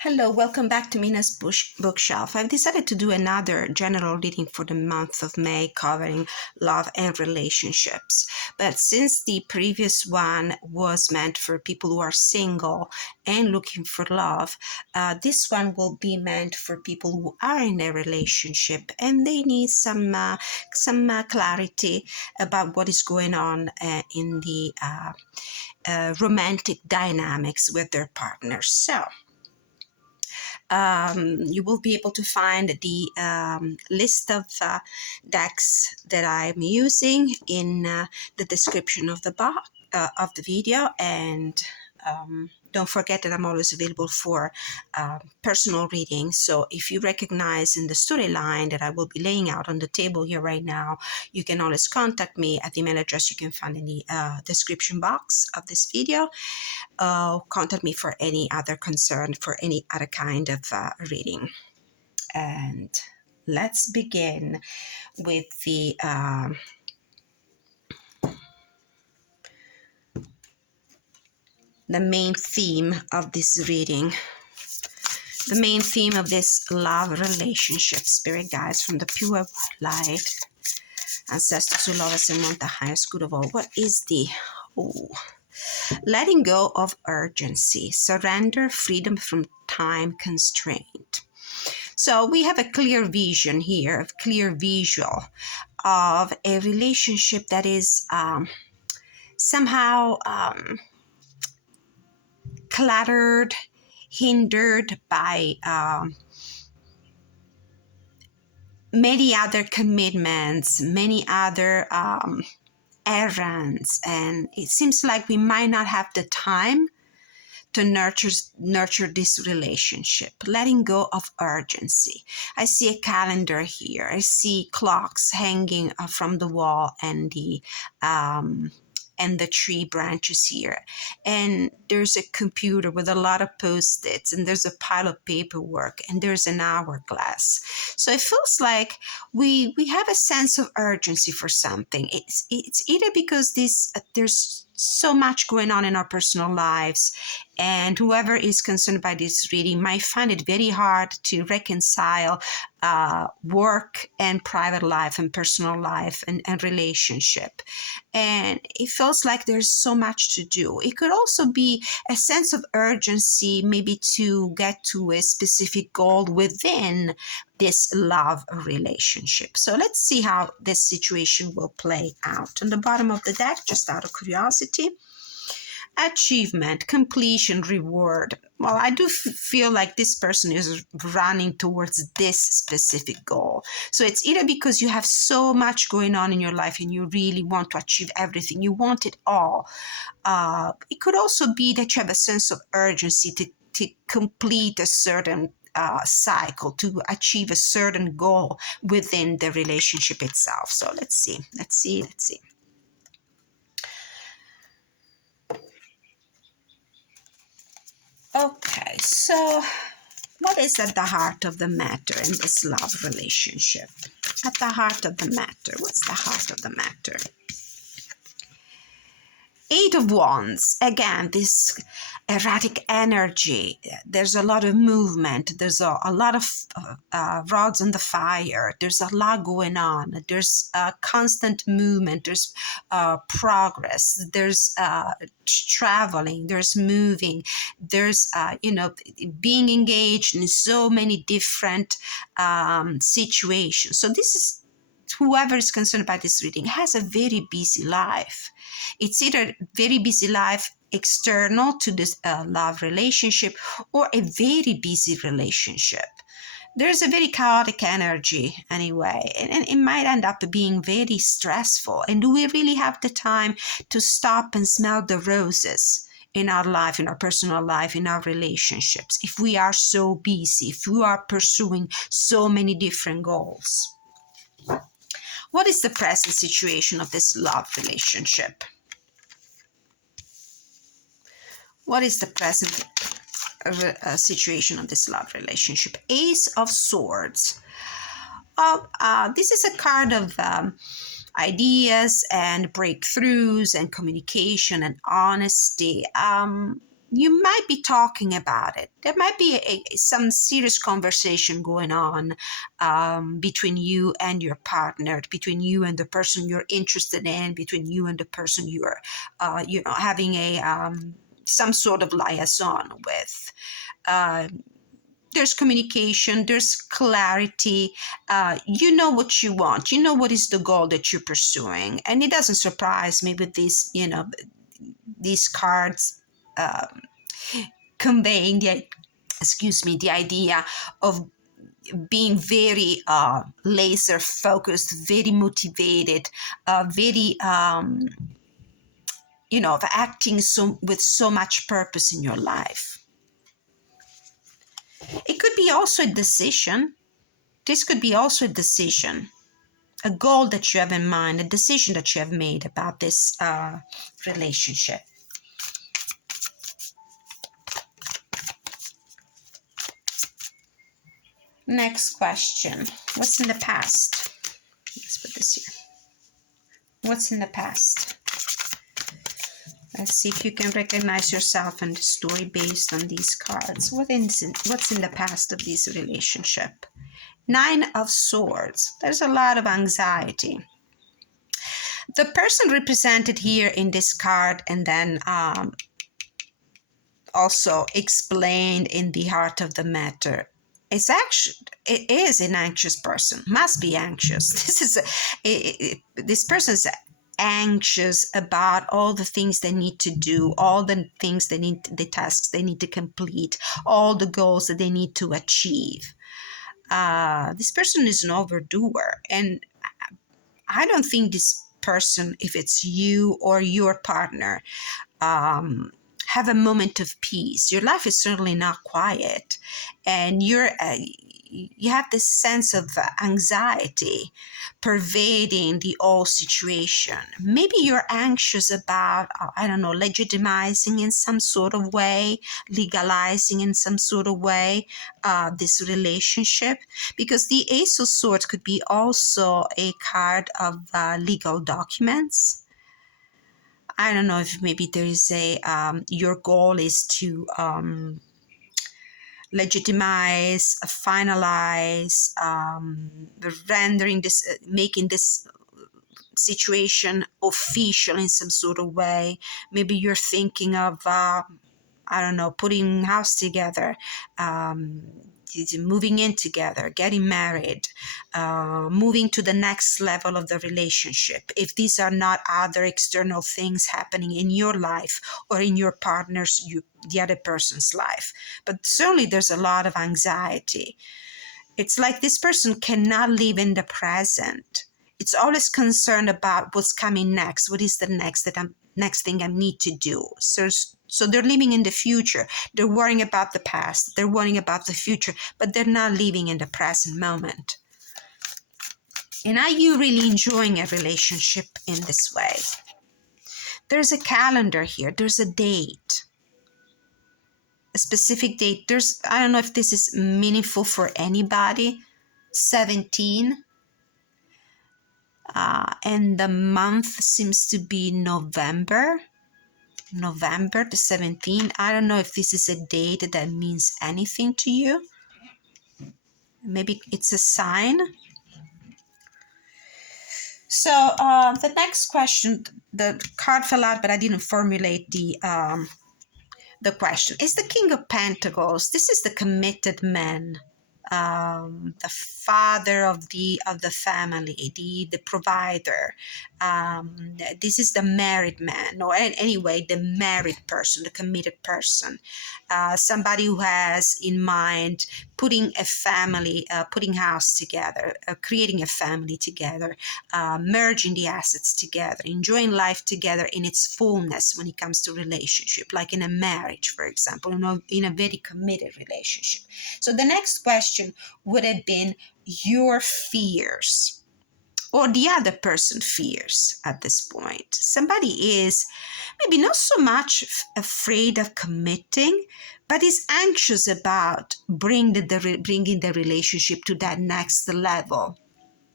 Hello, welcome back to Mina's bookshelf. I've decided to do another general reading for the month of May covering love and relationships. But since the previous one was meant for people who are single and looking for love, this one will be meant for people who are in a relationship and they need some clarity about what is going on in the romantic dynamics with their partners. So, you will be able to find the list of decks that I'm using in the description of the box of the video, and don't forget that I'm always available for personal reading. So if you recognize in the storyline that I will be laying out on the table here right now, you can always contact me at the email address you can find in the description box of this video. Contact me for any other concern, for any other kind of reading. And let's begin with the main theme of this reading. The main theme of this love relationship, spirit guides from the pure light, ancestors who love us and want the highest good of all. What is the letting go of urgency, surrender, freedom from time constraint. So we have a clear vision here, a clear visual of a relationship that is somehow cluttered, hindered by many other commitments, many other errands, and it seems like we might not have the time to nurture this relationship. Letting go of urgency. I see a calendar here. I see clocks hanging from the wall and the tree branches here. And there's a computer with a lot of post-its, and there's a pile of paperwork, and there's an hourglass. So it feels like we have a sense of urgency for something. It's either because there's so much going on in our personal lives, and whoever is concerned by this reading might find it very hard to reconcile work and private life and personal life and relationship. And it feels like there's so much to do. It could also be a sense of urgency, maybe to get to a specific goal within this love relationship. So let's see how this situation will play out. On the bottom of the deck, just out of curiosity, achievement, completion, reward. Well, I do feel like this person is running towards this specific goal. So it's either because you have so much going on in your life and you really want to achieve everything, you want it all. It could also be that you have a sense of urgency to complete a certain cycle, to achieve a certain goal within the relationship itself. So let's see. Okay, so what is at the heart of the matter in this love relationship? At the heart of the matter, what's the heart of the matter? Eight of Wands, again, this erratic energy. There's a lot of movement. There's a lot of rods on the fire. There's a lot going on. There's constant movement. There's progress. There's traveling. There's moving. There's, being engaged in so many different situations. So this is, whoever is concerned by this reading has a very busy life. It's either very busy life external to this love relationship or a very busy relationship. There's a very chaotic energy anyway, and it might end up being very stressful. And do we really have the time to stop and smell the roses in our life, in our personal life, in our relationships, if we are so busy, if we are pursuing so many different goals? What is the present situation of this love relationship? What is the present situation of this love relationship? Ace of Swords. This is a card of ideas and breakthroughs and communication and honesty. you might be talking about it. There might be some serious conversation going on between you and your partner, between you and the person you're interested in, between you and the person you're, having a some sort of liaison with. Uh, there's communication, there's clarity. You know what you want. You know what is the goal that you're pursuing, and it doesn't surprise me with these cards. Um, conveying the idea of being very laser focused, very motivated, very of acting with so much purpose in your life. It could be also a decision. This could be also a decision, a goal that you have in mind, a decision that you have made about this relationship. Next question. What's in the past? Let's put this here. What's in the past? Let's see if you can recognize yourself in the story based on these cards. What's in the past of this relationship? 9 of Swords. There's a lot of anxiety. The person represented here in this card, and then also explained in the Heart of the Matter, it is an anxious person, must be anxious. This person's anxious about all the things they need to do, all the things the tasks they need to complete, all the goals that they need to achieve. This person is an overdoer, and I don't think this person, if it's you or your partner, have a moment of peace. Your life is certainly not quiet, and you have this sense of anxiety pervading the whole situation. Maybe you're anxious about, legitimizing in some sort of way, legalizing in some sort of way this relationship, because the Ace of Swords could be also a card of legal documents. I don't know if maybe there is your goal is to legitimize, finalize, making this situation official in some sort of way. Maybe you're thinking of, putting house together, moving in together, getting married, moving to the next level of the relationship. If these are not other external things happening in your life or in your partner's, the other person's life. But certainly there's a lot of anxiety. It's like this person cannot live in the present. It's always concerned about what's coming next. What is the next thing I need to do? So they're living in the future. They're worrying about the past. They're worrying about the future, but they're not living in the present moment. And are you really enjoying a relationship in this way? There's a calendar here. There's a date, a specific date. I don't know if this is meaningful for anybody. 17. And the month seems to be November the 17th. I don't know if this is a date that means anything to you. Maybe it's a sign. So the next question, the card fell out, but I didn't formulate the question. Is the King of Pentacles. This is the committed man. The father of the family, the provider. This is the married man, or anyway, the married person, the committed person. Somebody who has in mind putting a family, putting house together, creating a family together, merging the assets together, enjoying life together in its fullness when it comes to relationship, like in a marriage, for example, in a very committed relationship. So the next question would have been your fears, or the other person fears at this point. Somebody is maybe not so much afraid of committing, but is anxious about bringing the relationship to that next level.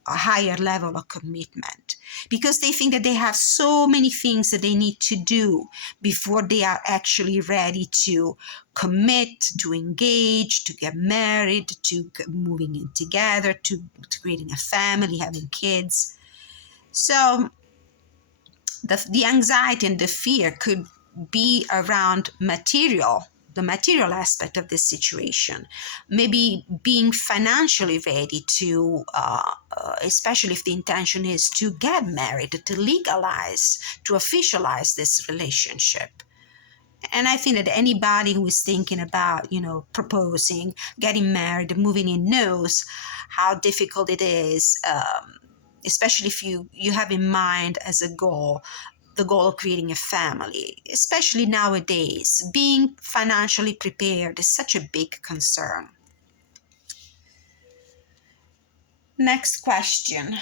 a higher level of commitment, because they think that they have so many things that they need to do before they are actually ready to commit, to engage, to get married, to moving in together, to creating a family, having kids. So the anxiety and the fear could be around the material aspect of this situation. Maybe being financially ready to, especially if the intention is to get married, to legalize, to officialize this relationship. And I think that anybody who is thinking about, proposing, getting married, moving in knows how difficult it is, especially if you have in mind as a goal the goal of creating a family. Especially nowadays, being financially prepared is such a big concern. Next question.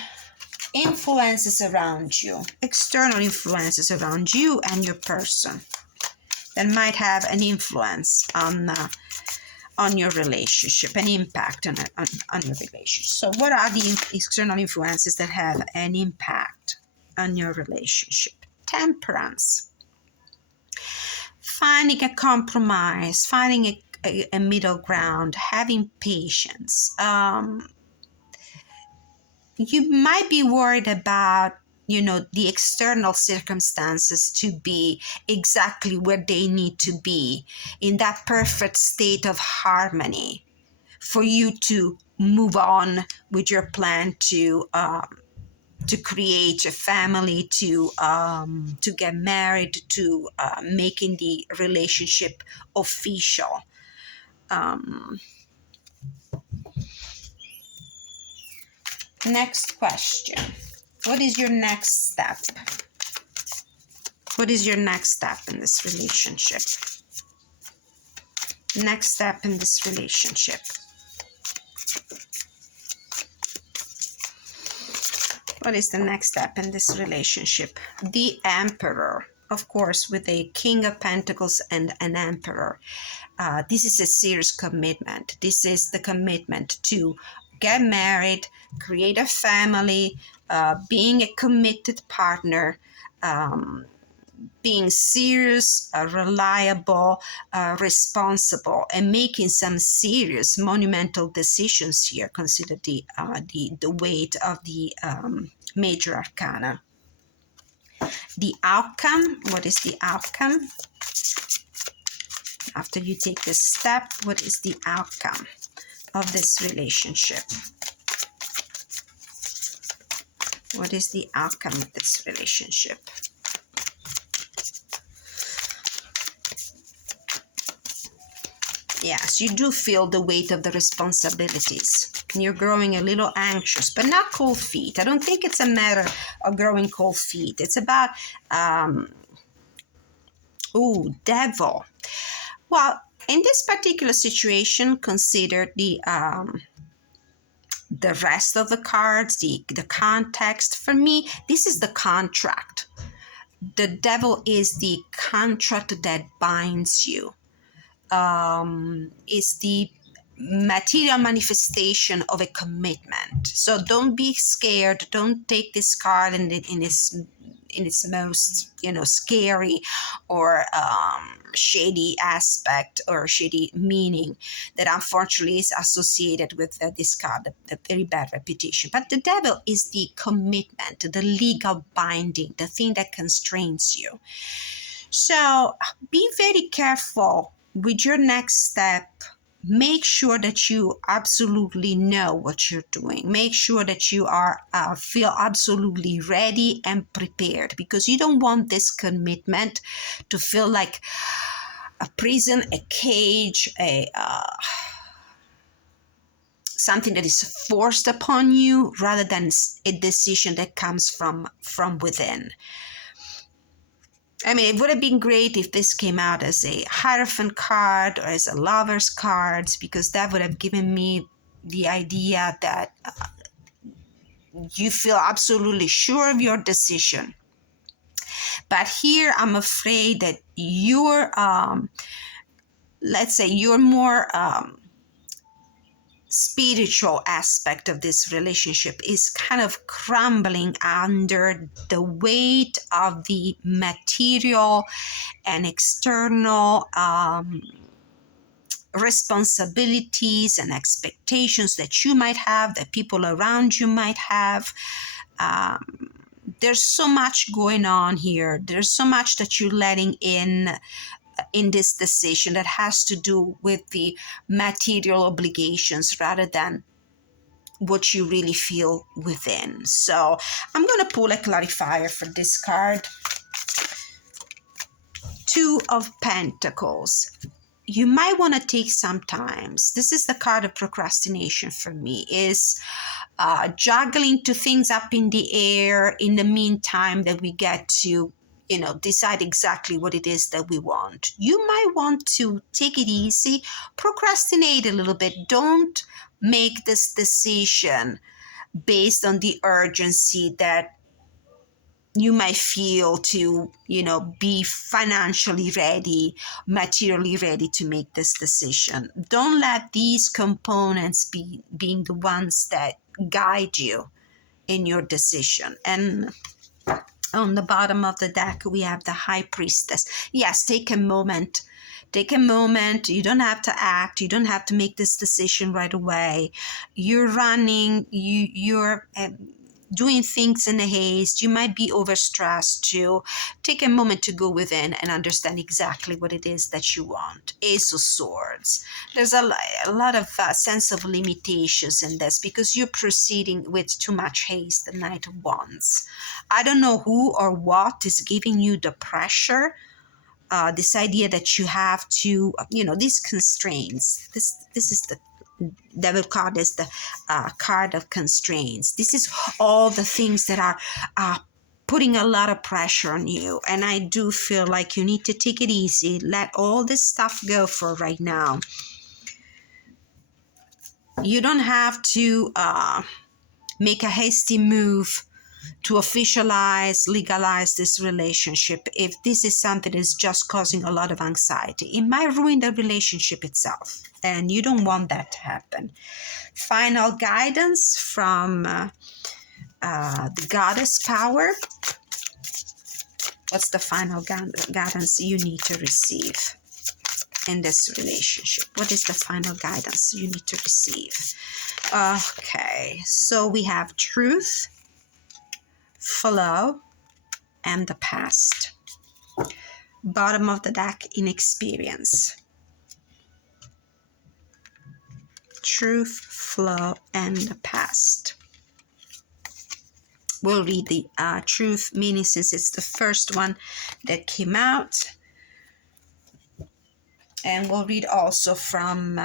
Influences around you, external influences around you and your person that might have an influence on your relationship, an impact on your relationship. So what are the external influences that have an impact on your relationship? Temperance. Finding a compromise, finding a middle ground, having patience. You might be worried about the external circumstances to be exactly where they need to be in that perfect state of harmony for you to move on with your plan to create a family, to get married, to making the relationship official. Next question. What is your next step? What is your next step in this relationship? Next step in this relationship. What is the next step in this relationship? The Emperor, of course, with a King of Pentacles and an Emperor. This is a serious commitment. This is the commitment to get married, create a family, being a committed partner, being serious, reliable, responsible, and making some serious monumental decisions here. Consider the weight of the major arcana. The outcome. What is the outcome? After you take this step, what is the outcome of this relationship? What is the outcome of this relationship? Yes, you do feel the weight of the responsibilities. You're growing a little anxious, but not cold feet. I don't think it's a matter of growing cold feet. It's about, devil. Well, in this particular situation, consider the rest of the cards, the context. For me, this is the contract. The devil is the contract that binds you. Is the material manifestation of a commitment. So don't be scared. Don't take this card in its most scary or shady aspect or shady meaning that unfortunately is associated with this card, the very bad reputation. But the devil is the commitment, the legal binding, the thing that constrains you. So be very careful with your next step. Make sure that you absolutely know what you're doing. Make sure that you are feel absolutely ready and prepared, because you don't want this commitment to feel like a prison, a cage, something that is forced upon you rather than a decision that comes from within. I mean, it would have been great if this came out as a Hierophant card or as a Lover's card, because that would have given me the idea that you feel absolutely sure of your decision. But here, I'm afraid that you're, let's say, you're more spiritual aspect of this relationship is kind of crumbling under the weight of the material and external responsibilities and expectations that you might have, that people around you might have. There's so much going on here. There's so much that you're letting in this decision that has to do with the material obligations rather than what you really feel within. So I'm going to pull a clarifier for this card. Two of Pentacles. You might want to take some times. This is the card of procrastination for me, is juggling two things up in the air in the meantime that we get to decide exactly what it is that we want. You might want to take it easy, procrastinate a little bit. Don't make this decision based on the urgency that you might feel to, be financially ready, materially ready to make this decision. Don't let these components being the ones that guide you in your decision. And on the bottom of the deck, we have the High Priestess. Yes, take a moment. Take a moment. You don't have to act. You don't have to make this decision right away. You're running. You're doing things in a haste. You might be overstressed too. Take a moment to go within and understand exactly what it is that you want. Ace of Swords. There's a lot of sense of limitations in this because you're proceeding with too much haste. The Knight of Wands. I don't know who or what is giving you the pressure. This idea that you have to, these constraints. This is the Devil card, is the card of constraints. This is all the things that are putting a lot of pressure on you. And I do feel like you need to take it easy. Let all this stuff go for right now. You don't have to make a hasty move to officialize, legalize this relationship. If this is something that is just causing a lot of anxiety, it might ruin the relationship itself. And you don't want that to happen. Final guidance from the Goddess Power. What's the final guidance you need to receive in this relationship? What is the final guidance you need to receive? Okay, so we have truth, flow, and the past. Bottom of the deck, inexperience. Truth, flow, and the past. We'll read the truth meaning since it's the first one that came out. And we'll read also from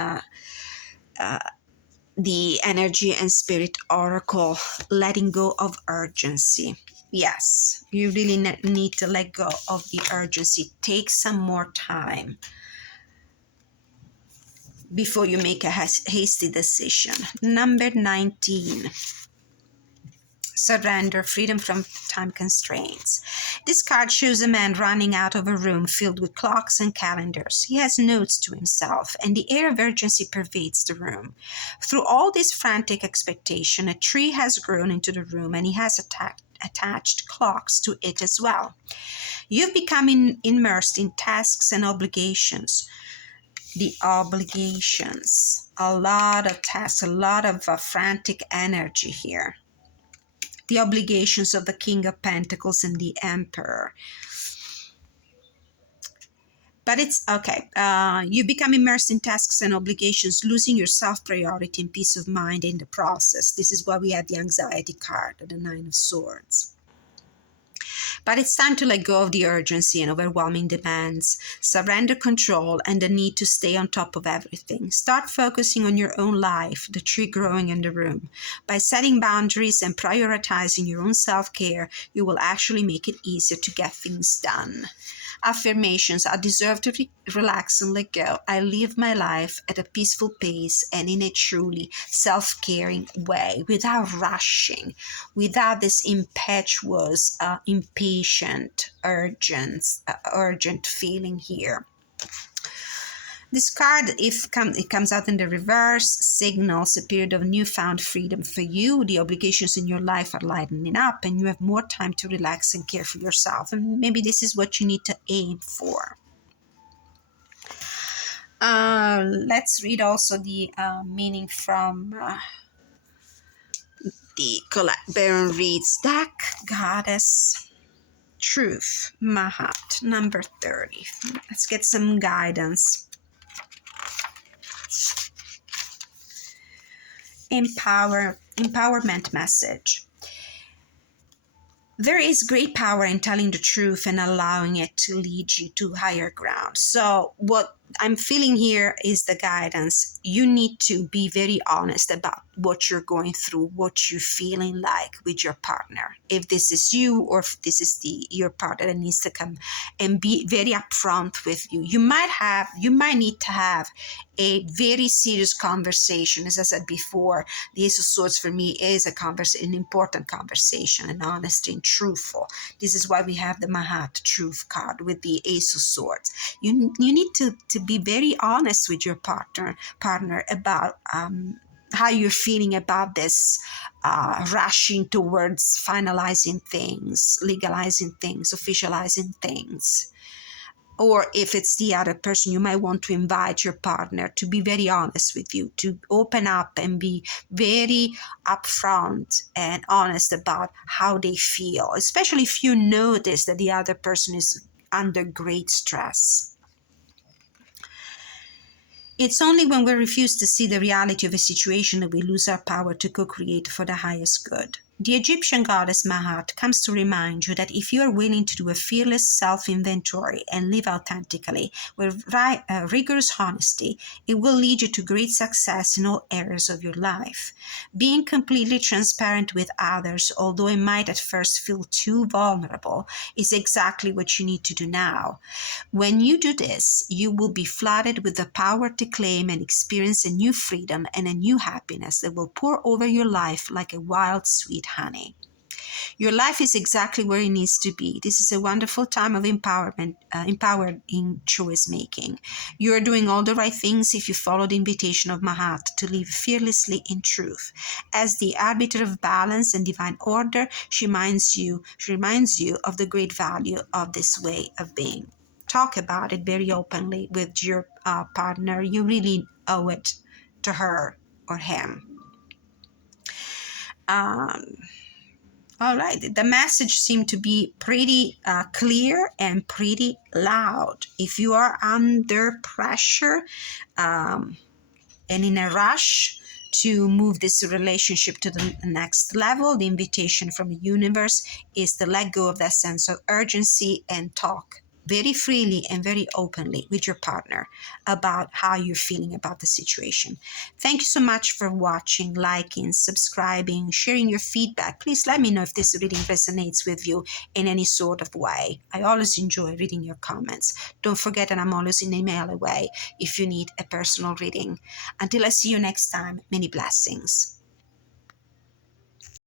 the Energy and Spirit Oracle, letting go of urgency. Yes, you really need to let go of the urgency. Take some more time before you make a hasty decision. Number 19. Surrender, freedom from time constraints. This card shows a man running out of a room filled with clocks and calendars. He has notes to himself, and the air of urgency pervades the room. Through all this frantic expectation, a tree has grown into the room, and he has attached clocks to it as well. You've become immersed in tasks and obligations. The obligations, a lot of tasks, a lot of frantic energy here. The obligations of the King of Pentacles and the Emperor. But it's okay. You become immersed in tasks and obligations, losing your self-priority and peace of mind in the process. This is why we had the anxiety card, the Nine of Swords. But it's time to let go of the urgency and overwhelming demands, surrender control and the need to stay on top of everything. Start focusing on your own life, the tree growing in the room. By setting boundaries and prioritizing your own self-care, you will actually make it easier to get things done. Affirmations: I deserve to relax and let go. I live my life at a peaceful pace and in a truly self-caring way, without rushing, without this impetuous, impatient, urgent feeling here. This card, it comes out in the reverse, signals a period of newfound freedom for you. The obligations in your life are lightening up, and you have more time to relax and care for yourself. And maybe this is what you need to aim for. Let's read also the meaning from the Colette Baron Reads deck. Goddess Truth, Mahat, number 30. Let's get some guidance. Empowerment message. There is great power in telling the truth and allowing it to lead you to higher ground. So what I'm feeling here is the guidance. You need to be very honest about what you're going through, what you're feeling like with your partner. If this is you or if this is your partner that needs to come and be very upfront with you. You might need to have a very serious conversation. As I said before, the Ace of Swords for me is an important conversation, and honest and truthful. This is why we have the Mahat Truth card with the Ace of Swords. You need to be very honest with your partner about how you're feeling about this rushing towards finalizing things, legalizing things, officializing things. Or if it's the other person, you might want to invite your partner to be very honest with you, to open up and be very upfront and honest about how they feel, especially if you notice that the other person is under great stress. It's only when we refuse to see the reality of a situation that we lose our power to co-create for the highest good. The Egyptian goddess Mahat comes to remind you that if you are willing to do a fearless self-inventory and live authentically with rigorous honesty, it will lead you to great success in all areas of your life. Being completely transparent with others, although it might at first feel too vulnerable, is exactly what you need to do now. When you do this, you will be flooded with the power to claim and experience a new freedom and a new happiness that will pour over your life like a wild, sweet honey. Your life is exactly where it needs to be. This is a wonderful time of empowered in choice making. You are doing all the right things if you follow the invitation of Mahat to live fearlessly in truth. As the arbiter of balance and divine order, she reminds you of the great value of this way of being. Talk about it very openly with your partner. You really owe it to her or him. All right, the message seemed to be pretty clear and pretty loud. If you are under pressure and in a rush to move this relationship to the next level, the invitation from the universe is to let go of that sense of urgency and talk very freely and very openly with your partner about how you're feeling about the situation. Thank you so much for watching, liking, subscribing, sharing your feedback. Please let me know if this reading resonates with you in any sort of way. I always enjoy reading your comments. Don't forget that I'm always an email away if you need a personal reading. Until I see you next time, many blessings.